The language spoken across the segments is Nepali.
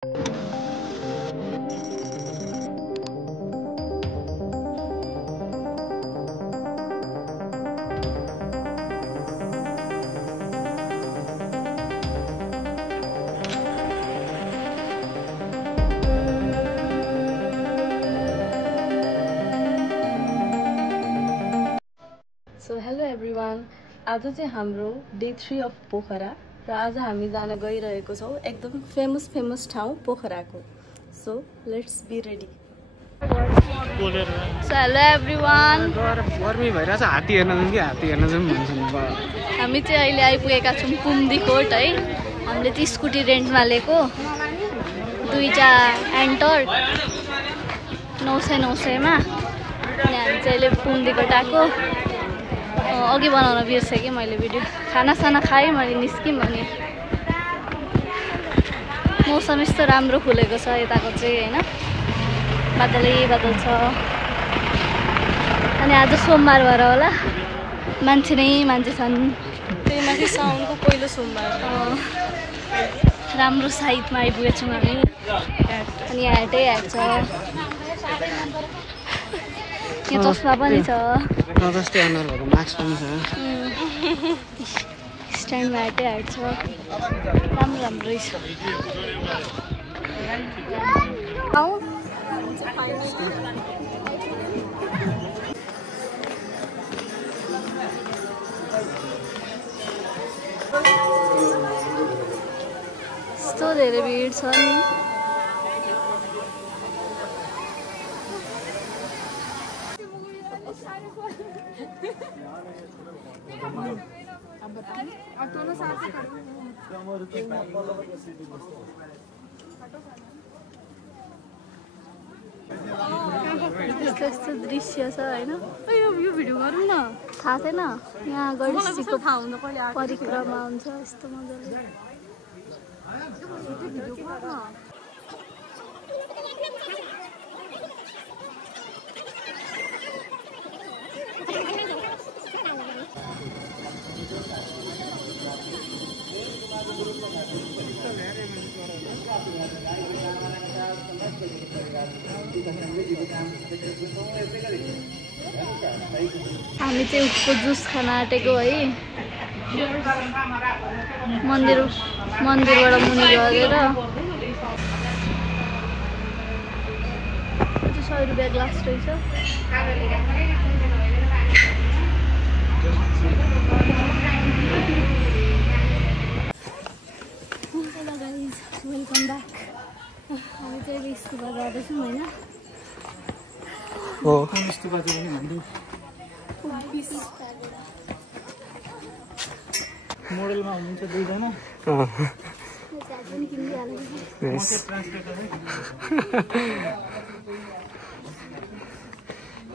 So hello everyone, आज चाहिँ हाम्रो डे 3 अफ पोखरा र आज हामी जान गइरहेको छौं एकदम फेमस ठाउँ पोखराको. So let's be ready. So hello everyone. गर्मी भइराछ हात्ती हेर्न जाउँ कि हात्ती हेर्न जाउँ भन्छन्. हामी चाहिँ अहिले आइपुगेका छौं पुम्दीकोट है. हामीले चाहिँ स्कुटी रेन्टमा लिएको दुईटा एन्टर 900 मा. अनि हामी चाहिँ अहिले पुम्दीकोट आएको. अघि बनाउन बिर्सेँ कि मैले भिडियो. खानासाना खाएँ मैले निस्क्यौँ अनि मौसम यस्तो राम्रो खुलेको छ यताको चाहिँ हैन. बादल छ. अनि आज सोमबार भएर होला मान्छे छन्. त्यही माथि साउनको पहिलो सोमबार. राम्रो साइडमा आइपुगेछौँ हामी. अनि हाटै हाट छ. यहाँ चस्मा पनि छ. जस्तै अनुहार भएको मास्क पनि छ. स्ट्यान्डमा हाटै हाट छ. राम्रो रहेछ. यस्तो धेरै भिड छ नि. यस्तो दृश्य छ हैन. यो भिडियो गरौँ न. थाहा छैन यहाँ गणेशजीको परिक्रमा हुन्छ यस्तो मजाले. हामी चाहिँ उसको जुस खान आँटेको है. मन्दिरबाट मुनि गएर 100 रुपियाँ ग्लास रहेछ. Welcome back. हामी चाहिँ स्तूपा जाँदैछौँ होइन. मोडलमा हुनुहुन्छ दुईजना.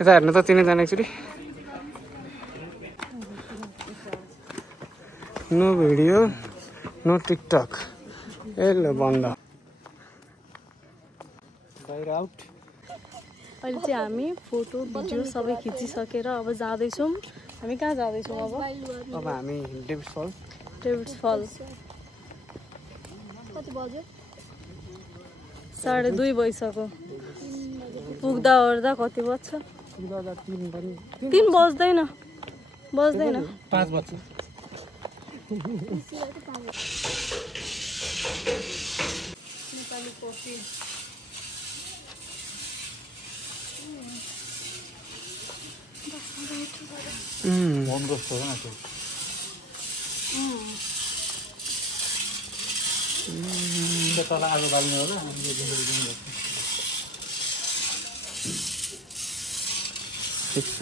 यता हेर्नु त तिनैजना actually. No video no TikTok. ल बन्द. बाहिर आउट. अहिले चाहिँ हामी फोटो भिडियो सबै खिचिसकेर अब जाँदैछौँ. हामी कहाँ जाँदैछौँ अब हामी डेभिड्स फल. कति बज्यो? 2:30 भइसक्यो. पुग्दा ओर्दा कति बज्छ? 3 बज्दैन. 5 बज्छ. नेपाली कफी. तल आगो बाल्ने होला. ठिक छ.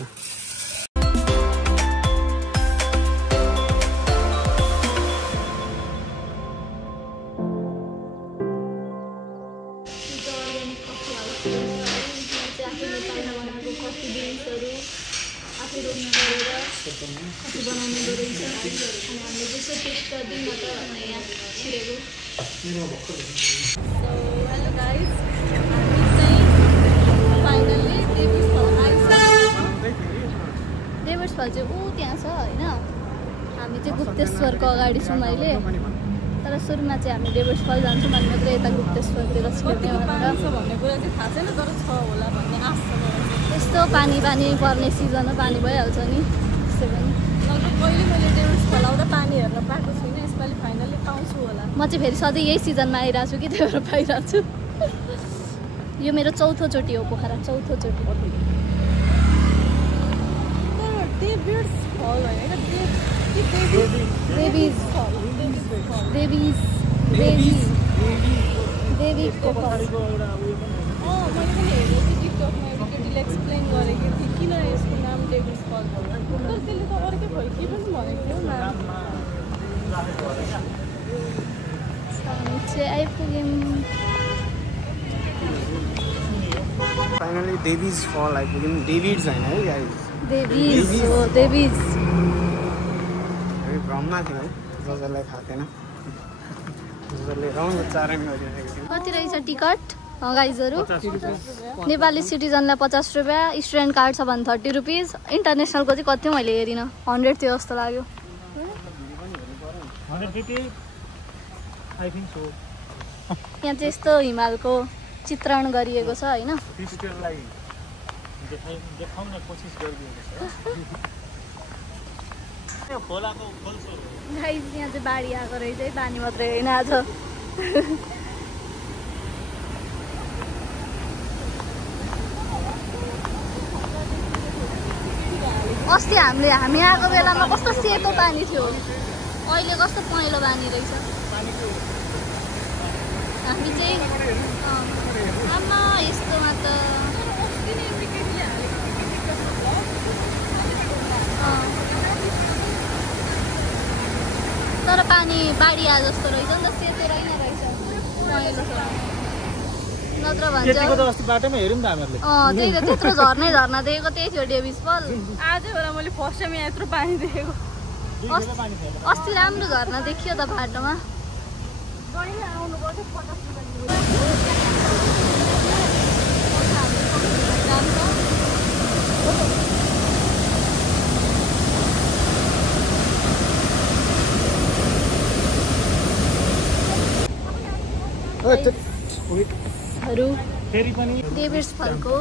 हेलो गाइस, फाइनली डेभिड्स फल चाहिँ ऊ त्यहाँ छ होइन. हामी चाहिँ गुप्तेश्वरको अगाडि छौँ अहिले. तर तर सुरुमा चाहिँ हामी डेभिड्स फल जान्छौँ भन्ने मात्रै यता गुप्तेश्वरतिर छिर्ने भन्ने कुरा चाहिँ थाहा छैन तर छ होला भन्ने आश छ। त्यस्तो पानी पर्ने सिजन हो, पानी भइहाल्छ नि। त्यस्तै पनि लगभग कहिले मैले डेभिड्स फल आउँदा पानी हेर्न पाएको छुइनँ, यसपालि फाइनली पाउँछु होला। म चाहिँ फेरि सधैँ यही सिजनमा आइरहेको छु कि त्यही भएर पाइरहेको छु। यो मेरो चौथोचोटि हो पोखरा, चौथोचोटि। डेभिड्स फल होइन देवीको फल। मैले पनि हेरेको थिएँ टिकटकमा, एउटा केटीले एक्सप्लेन गरेको थिएँ किन यसको नाम डेभिड्स फल हो, तर त्यसले त अर्कै भयो के पनि भनेको थियो नाम। हामी चाहिँ आइपुग्यौँ फाइनली देवीज फल आइपुग्यौँ। डेभिड्स होइन है गाइस, देवीज हो, देवीज। भ्रममा थियो है, जसलाई थाहा थिएन, जसले रौँ उच्चारण गरिरहेको थियो। कति रहेछ टिकट गाइजहरू? नेपाली सिटिजनलाई 50 रुपियाँ, स्टुडेन्ट कार्ड छ भने 30 रुपिस, इन्टरनेसनलको चाहिँ कति मैले हेरिनँ, 100 थियो जस्तो लाग्यो। यहाँ चाहिँ यस्तो हिमालको चित्रण गरिएको छ होइन। गाइस यहाँ चाहिँ बाढी आएको रहेछ है, पानी मात्रै होइन आज। अस्ति हामी आएको बेलामा कस्तो सेतो पानी थियो, अहिले कस्तो पहेँलो पानी रहेछ। हामी चाहिँ आमा यस्तोमा त तर पानी बाढी आए जस्तो रहेछ नि त, सेतो रहेछ पहेँलो छ। नत्र भन्छ त्यही त त्यत्रो झर्ना देखेको त्यही थियो डेभिस फल। आजै भएर मैले फर्स्ट टाइम यहाँ यत्रो पानी देखेको। अस्ति राम्रो झर्ना देखियो त बाटोमा। डेभिड्स फलको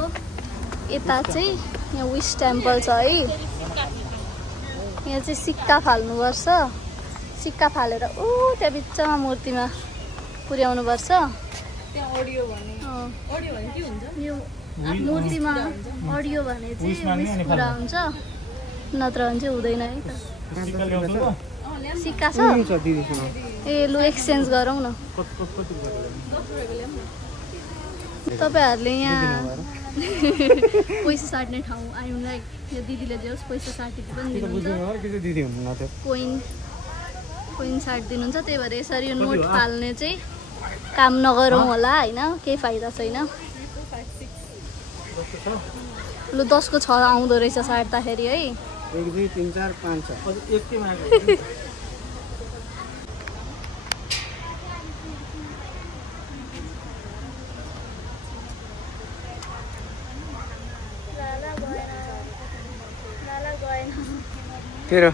यता चाहिँ यहाँ विस टेम्पल छ है। यहाँ चाहिँ सिक्का फाल्नुपर्छ, सिक्का फालेर त्यहाँ बिचमा मूर्तिमा पुर्याउनुपर्छ। मूर्तिमा अडियो भने चाहिँ विस पुरा हुन्छ, नत्र भने चाहिँ हुँदैन है त। सिक्का छ ए, लु एक्सचेन्ज गरौँ न। तपाईँहरूले यहाँ पैसा साट्ने ठाउँ आयौँ है, यो दिदीले जे होस् पैसा साटिदिनु पनि दिनुहुन्छ, कोइन साटिदिनुहुन्छ। त्यही भएर यसरी यो नोट फाल्ने चाहिँ काम नगरौँ होला होइन, केही फाइदा छैन। लु 10 को 6 आउँदो रहेछ साट्दाखेरि है। 1 2 3 4 5 6 तेरो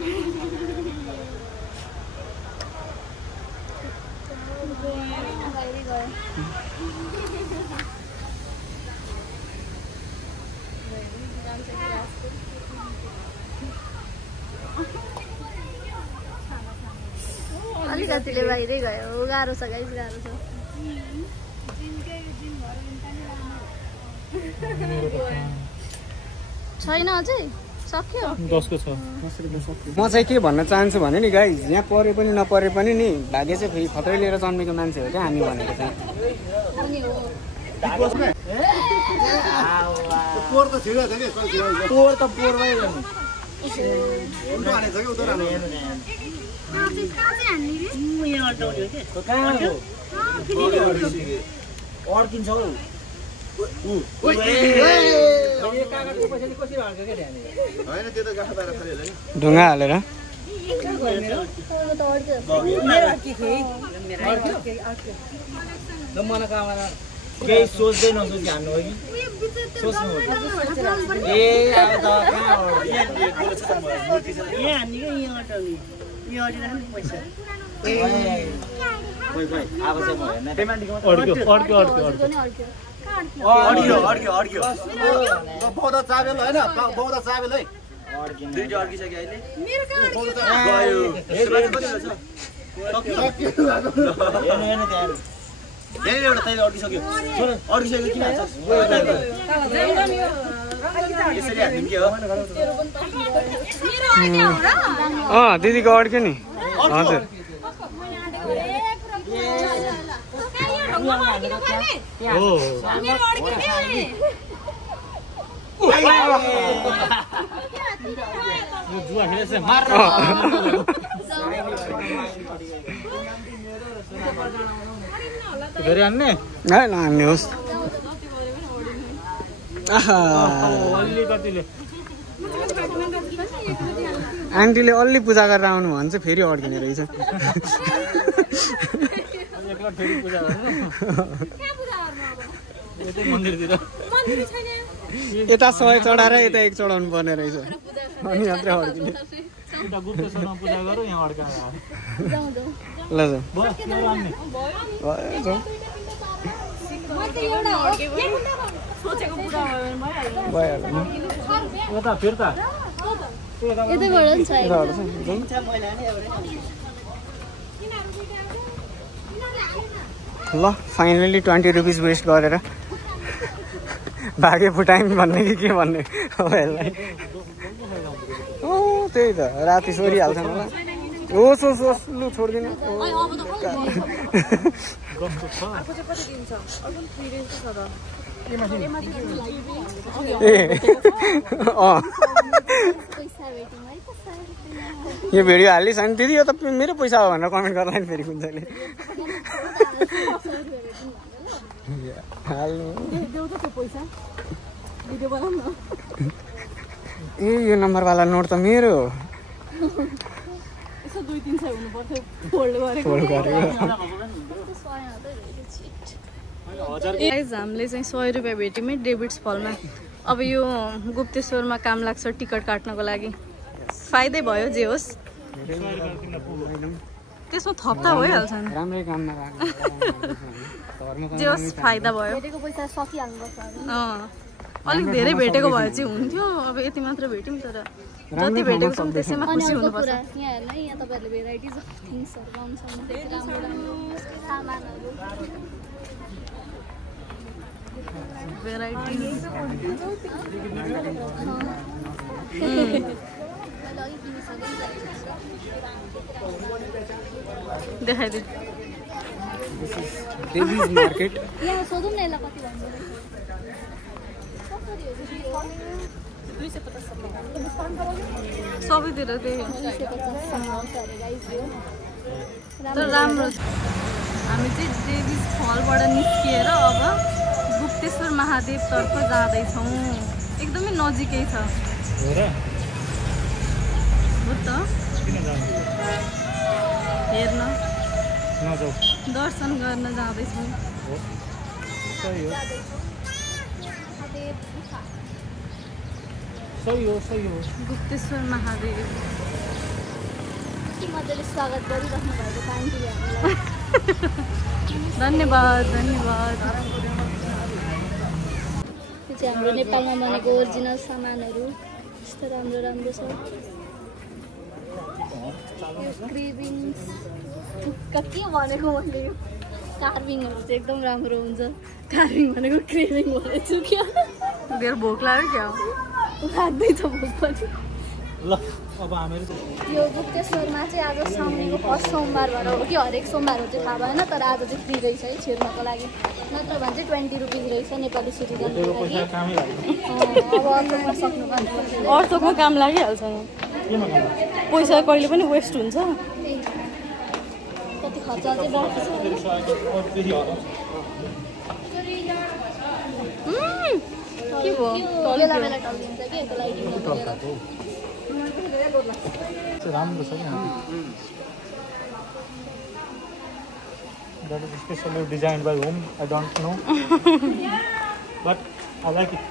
अलिकतिले बाहिरै गयो, गाह्रो छ गाइस, गाह्रो छ। छैन अझै, सक्यो 10 को 6। म चाहिँ के भन्न चाहन्छु भने नि गाइस, यहाँ परे पनि नपरे पनि नि भाग्य चाहिँ फेरि खतरै लिएर जन्मेको मान्छे हो क्या हामी भनेको चाहिँ। पोर त छिर्यो नि, पोर त पोरमै हो। उल्टो हानेछ के उल्टो हाने। यहाँ अटाउने हो के? कहाँ हो? अड्किन्छ हौ। ढुङ्गा हालेर केही सोच्दै नसोची हान्नु हो कि सोच्नु हो ए अब त कहाँ हो यहाँ हान्ने क्या, यहाँ अटाउने, यहाँ अटिराख्नु पैसा। बौद्ध चाबेल होइन बौद्ध चाबेल है दुईटा अड्किसक्यो अहिले एउटा तैँले अड्किसक्यो किन यसरी हाल्नु के हो दिदीको अड्क्यो नि हजुर फेरि हान्ने नहान्ने होस् आन्टीले अलि पूजा गरेर आउनु भने चाहिँ फेरि अड्किने रहेछ यता 100 चढाएर यता 1 चढाउनु पर्ने रहेछ अनि मात्रै अड्किने ल ल फाइनली 20 रुपिस वेस्ट गरेर भागे फुटाइम भन्ने कि के भन्ने हो यसलाई त्यही त राति सोरिहाल्छ मलाई होस् होस् होस् लु छोड्दिनु यो भिडियो हालिस् अनि दिदी यो त मेरो पैसा हो भनेर कमेन्ट गर्ला नि फेरि कुन्छले ए यो नम्बरवाला नोट त मेरो हो हामीले चाहिँ 100 रुपियाँ भेट्यौँ डेबिट्स फलमा अब यो गुप्तेश्वरमा काम लाग्छ टिकट काट्नको लागि फाइदै भयो जे होस् त्यसमा थप्दा भइहाल्छ नि राम्रै काममा जे होस् फाइदा भयो अलिक धेरै भेटेको भए चाहिँ हुन्थ्यो अब यति मात्र भेट्यौँ तर जति भेटेको छौँ त्यसैमा खुसी हुनुपर्छ देखाइदिनु देवीज मार्केट सबैतिर त्यही तर राम्रो हामी चाहिँ देवीज फलबाट निस्किएर अब गुप्तेश्वर महादेवतर्फ जाँदैछौँ एकदमै नजिकै छ हो त हेर्न दर्शन गर्न जाँदैछौँ गुप्तेश्वर महादेव स्वागत गरिराख्नु भएको आन्टीले धन्यवाद धन्यवाद यो चाहिँ हाम्रो नेपालमा बनेको ओरिजिनल सामानहरू यस्तो राम्रो राम्रो छ क्रेभिङ्स के भनेको मैले यो कार्भिङहरू चाहिँ एकदम राम्रो हुन्छ कार्भिङ भनेको क्रेभिङ भनेछु क्या धेरै भोक लाग्यो क्या लाग्दैछ भोक पनि ल अब हामीहरू यो गुप्तेश्वरमा चाहिँ आज साउनेको फर्स्ट सोमबार भएर हो कि हरेक सोमबार हो चाहिँ थाहा भएन तर आज चाहिँ फ्री रहेछ है छिर्नको लागि नत्र भने चाहिँ 20 रुपिस रहेछ नेपाली सिटिजनको लागि अब अर्थमा सक्नु पर्ने अर्थको काम लागिहाल्छ पैसा कहिले पनि वेस्ट हुन्छ कति खर्च चाहिँ बाँकी छ के भयो बेला बेला टल्किन्छ कि यता लाइटिङ राम्रो छ क्या That is especially designed by whom I don't know, but I like it.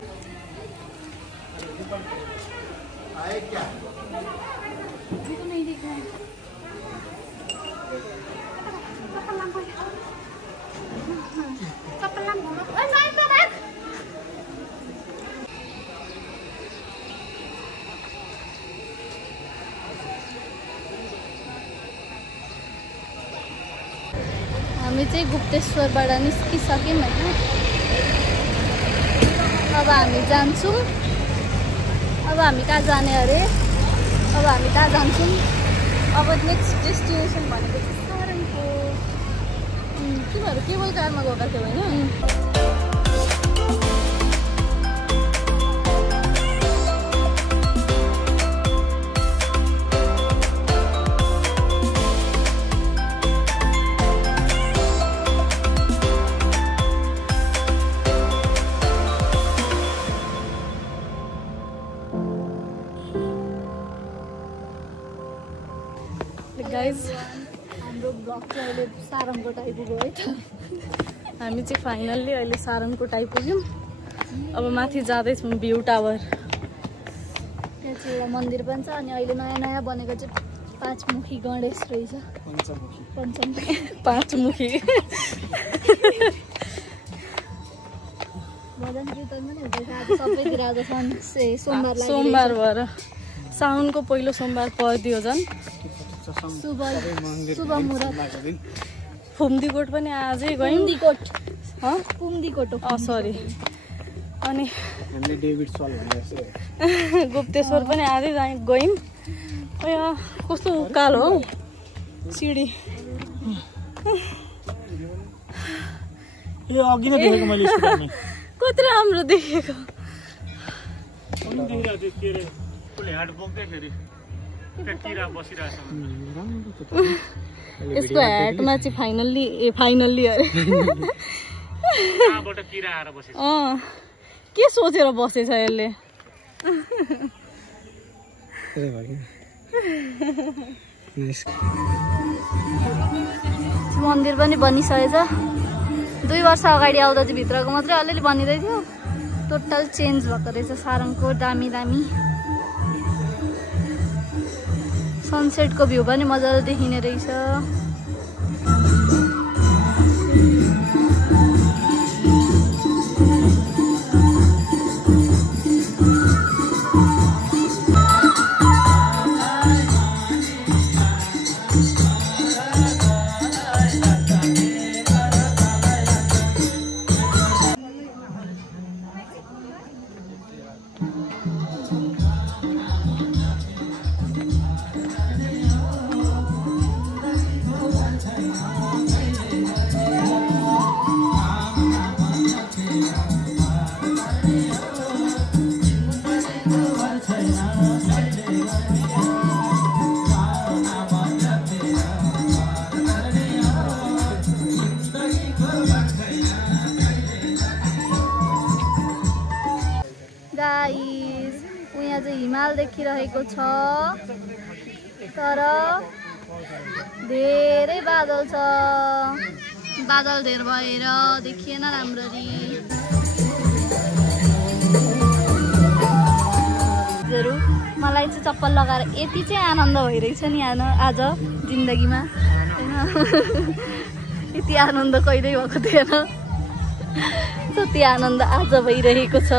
हामी चाहिँ गुप्तेश्वरबाट निस्किसक्यौँ होइन। अब हामी जान्छौँ। अब हामी कहाँ जाने अरे? अब हामी कहाँ जान्छौँ? अब नेक्स्ट डेस्टिनेसन भनेको चाहिँ सारङको। तिमीहरू केबल कारमा गएका थियौ होइन? गाइज हाम्रो ब्लग चाहिँ अहिले सारङकोट आइपुग्यो है त। हामी चाहिँ फाइनल्ली अहिले सारङकोट आइपुग्यौँ। अब माथि जाँदैछौँ भ्यू टावर। त्यहाँ चाहिँ एउटा मन्दिर पनि छ अनि अहिले नयाँ नयाँ बनेको चाहिँ पाँचमुखी गणेश रहेछ। पञ्चमुखी पाँचमुखी भजन कीर्तन पनि हुँदैछ आज सबैतिर। आज सोमबार भएर साउनको पहिलो सोमबार परिदियो झन्। शुभ मुहूर्त। फुम्दीकोट पनि आजै गयौँ। कुम्दीकोट सरी। अनि डेभिड गुप्तेश्वर पनि आजै गयौँ। कस्तो उकालो हौ सिडी। अघि नै देखेको मैले स्कुलमा। कति राम्रो देखेको। यसको ह्याटमा चाहिँ फाइनल्ली अरे के सोचेर बसेछ यसले। मन्दिर पनि बनिसकेछ। 2 वर्ष अगाडि आउँदा चाहिँ भित्रको मात्रै अलिअलि बनिँदै थियो। टोटल चेन्ज भएको रहेछ सारङको। दामी दामी सनसेटको भ्यू पनि मजाले देखिने रहेछ। गाइस यहाँ चाहिँ हिमाल देखिरहेको छ तर धेरै बादल छ। बादल धेर भएर देखिएन राम्ररी। मलाई चाहिँ चप्पल लगाएर यति चाहिँ आनन्द भइरहेछ नि आज जिन्दगीमा हैन। यति आनन्द कहिल्यै भएको थिएन जति आनन्द आज भइरहेको छ।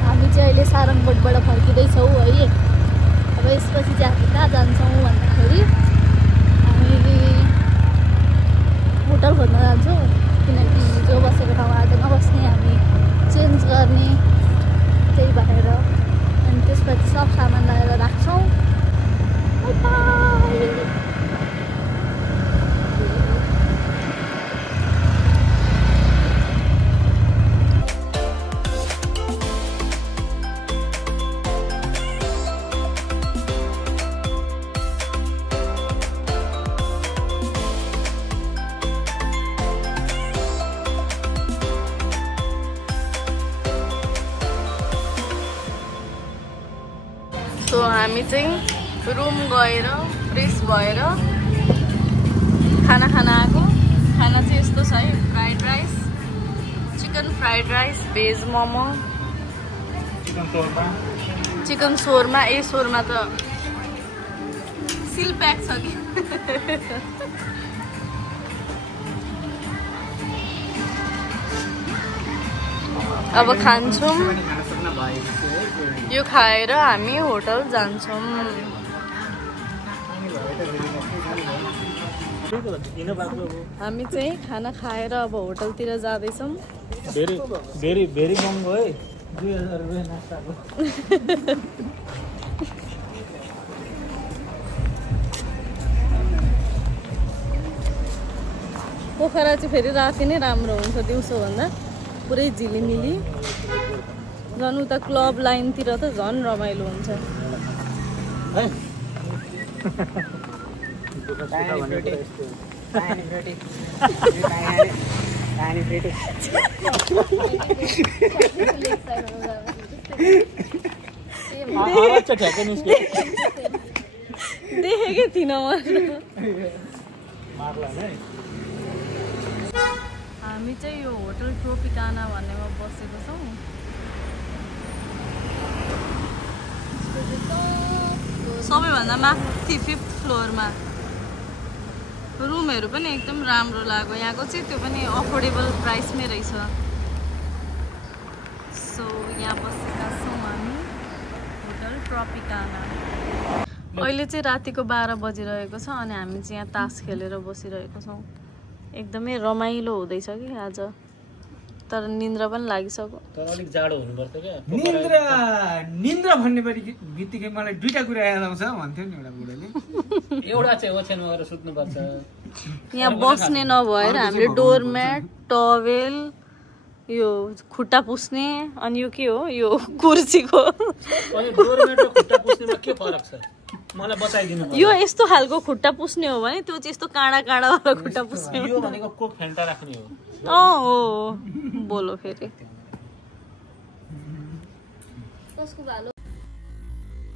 हामी चाहिँ अहिले सारङकोटबाट फर्किँदैछौँ है। अब यसपछि चाहिँ हामी कहाँ जान्छौँ भन्दाखेरि हामी होटल खोज्न जान्छौँ किनकि जो बसेको ठाउँमा आज नबस्ने हामी चेन्ज गर्ने त्यही भएर। अनि त्यसपछि सब सामान लगाएर राख्छौँ। सो हामी चाहिँ रुम गएर फ्रेस भएर खाना आएको। खाना चाहिँ यस्तो छ है, fried rice, chicken fried rice, veg momo, chicken shawarma. Shawarma त सिल प्याक छ कि अब खान्छौँ यो खाएर हामी होटल जान्छौँ हामी चाहिँ खाना खाएर अब होटलतिर जाँदैछौँ भेरी महँगो है 2000 रुपैयाँ नास्ताको पोखरा चाहिँ फेरि राति नै राम्रो हुन्छ दिउँसो भन्दा पुरै झिलिमिली झन् उता क्लब लाइनतिर त झन् रमाइलो हुन्छ देखेकै थिइनँ हामी चाहिँ यो होटल ट्रोपिकाना भन्नेमा बसेको छौँ सबैभन्दा माथि 5th फ्लोरमा रुमहरू पनि एकदम राम्रो लाग्यो यहाँको चाहिँ त्यो पनि अफोर्डेबल प्राइसमै रहेछ सो यहाँ बसेका छौँ हामी होटल ट्रोपिकाना अहिले चाहिँ रातिको 12 बजिरहेको छ अनि हामी चाहिँ यहाँ तास खेलेर बसिरहेको छौँ एकदमै रमाइलो हुँदैछ कि आज तर निन्द्रा पनि लागिसक्यो तर अलिक जाडो हुनुपर्छ क्या निन्द्रा भन्ने बित्तिकै मलाई दुईटा कुरा याद आउँछ भन्थ्यो नि एउटा बुढाले एउटा चाहिँ ओछ्यानमा गएर सुत्नुपर्छ यहाँ बस्ने नभएर हामीले डोरम्याट टवेल यो खुट्टा पुस्ने अनि यो के हो यो कुर्सीको अनि डोरम्याट र खुट्टा पुस्नेमा के फरक छ मलाई बताइदिनु पर्छ यो यस्तो खालको खुट्टा पुस्ने हो भने त्यो चाहिँ यस्तो काँडा काँडा वाला खुट्टा पुस्ने यो भनेको कोक फेन्टा राख्ने हो हो बोलो फेरि कसको भालो